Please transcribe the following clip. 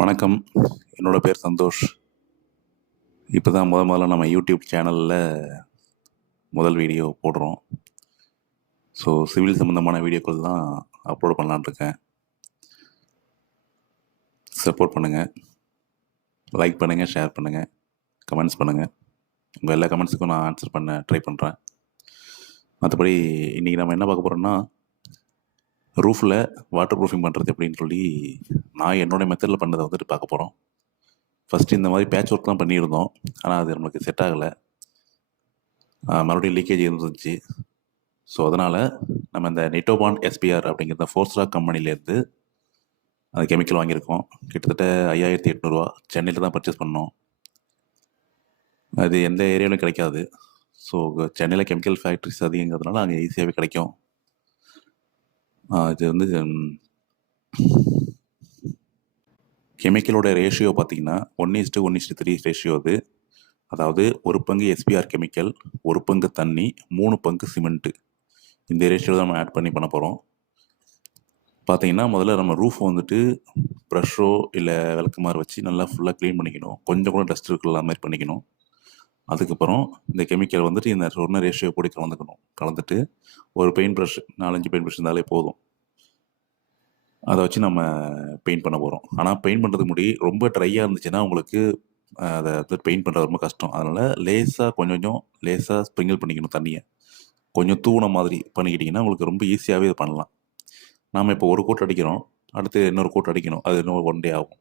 வணக்கம். என்னோட பேர் சந்தோஷ். இப்போ தான் முதல்ல நம்ம யூடியூப் சேனலில் முதல் வீடியோ போடுறோம். ஸோ சிவில் சம்மந்தமான வீடியோக்கள் தான் அப்லோட் பண்ணலான்னு இருக்கேன். சப்போர்ட் பண்ணுங்கள், லைக் பண்ணுங்கள், ஷேர் பண்ணுங்கள், கமெண்ட்ஸ் பண்ணுங்கள். உங்கள் எல்லா கமெண்ட்ஸுக்கும் நான் ஆன்சர் பண்ண ட்ரை பண்ணுறேன். மற்றபடி இன்றைக்கி நம்ம என்ன பார்க்க போகிறோம்னா, ரூஃபில் வாட்டர் ப்ரூஃபிங் பண்ணுறது எப்படின்னு சொல்லி நான் என்னோடய மெத்தடில் பண்ணதை வந்துட்டு பார்க்க போகிறோம். ஃபஸ்ட்டு இந்த மாதிரி பேட்ச் ஒர்க் தான் பண்ணியிருந்தோம், ஆனால் அது நமக்கு செட் ஆகலை. மறுபடியும் லீக்கேஜ் இருந்துச்சு. ஸோ அதனால் நம்ம இந்த நெட்டோபாண்ட் எஸ்பிஆர் அப்படிங்கிற ஃபோர்ஸ்ராக் கம்பெனிலேருந்து அந்த கெமிக்கல் வாங்கியிருக்கோம். கிட்டத்தட்ட 5800 சென்னையில் தான் பர்ச்சேஸ் பண்ணோம். அது எந்த ஏரியாவிலும் கிடைக்காது. ஸோ சென்னையில் கெமிக்கல் ஃபேக்ட்ரிஸ் அதிகங்கிறதுனால அங்கே ஈஸியாகவே கிடைக்கும். இது வந்து கெமிக்கலோட ரேஷியோ பார்த்திங்கன்னா 1:1:3 ரேஷியோ. அது அதாவது 1 பங்கு எஸ்பிஆர் கெமிக்கல், 1 பங்கு தண்ணி, 3 பங்கு சிமெண்ட்டு. இந்த ரேஷியோவில் நம்ம ஆட் பண்ண போகிறோம். பார்த்தீங்கன்னா முதல்ல நம்ம ரூஃப் வந்துட்டு ப்ரஷ்ஷோ இல்லை விளக்குமாறு வச்சு நல்லா ஃபுல்லாக க்ளீன் பண்ணிக்கணும். கொஞ்சம் கூட டஸ்ட் இருக்கிற மாதிரி பண்ணிக்கணும். அதுக்கப்புறம் இந்த கெமிக்கல் வந்துட்டு இந்த சொன்ன ரேஷியோ கூட கலந்துட்டு ஒரு பெயிண்ட் ப்ரஷ் 4-5 பெயிண்ட் ப்ரஷ் இருந்தாலே போதும். அதை வச்சு நம்ம பெயிண்ட் பண்ண போகிறோம். ஆனால் பெயிண்ட் பண்ணுறதுக்கு முன்னாடி ரொம்ப ட்ரையாக இருந்துச்சுன்னா உங்களுக்கு அதை வந்து பெயிண்ட் பண்ணுறது ரொம்ப கஷ்டம். அதனால் கொஞ்சம் லேசாக ஸ்ப்ரிங்கிள் பண்ணிக்கணும். தண்ணியை கொஞ்சம் தூண மாதிரி பண்ணிக்கிட்டிங்கன்னா உங்களுக்கு ரொம்ப ஈஸியாகவே இது பண்ணலாம். நாம் இப்போ ஒரு கோட் அடிக்கிறோம், அடுத்து இன்னொரு கோட் அடிக்கணும். அது இன்னும் 1 டே ஆகும்.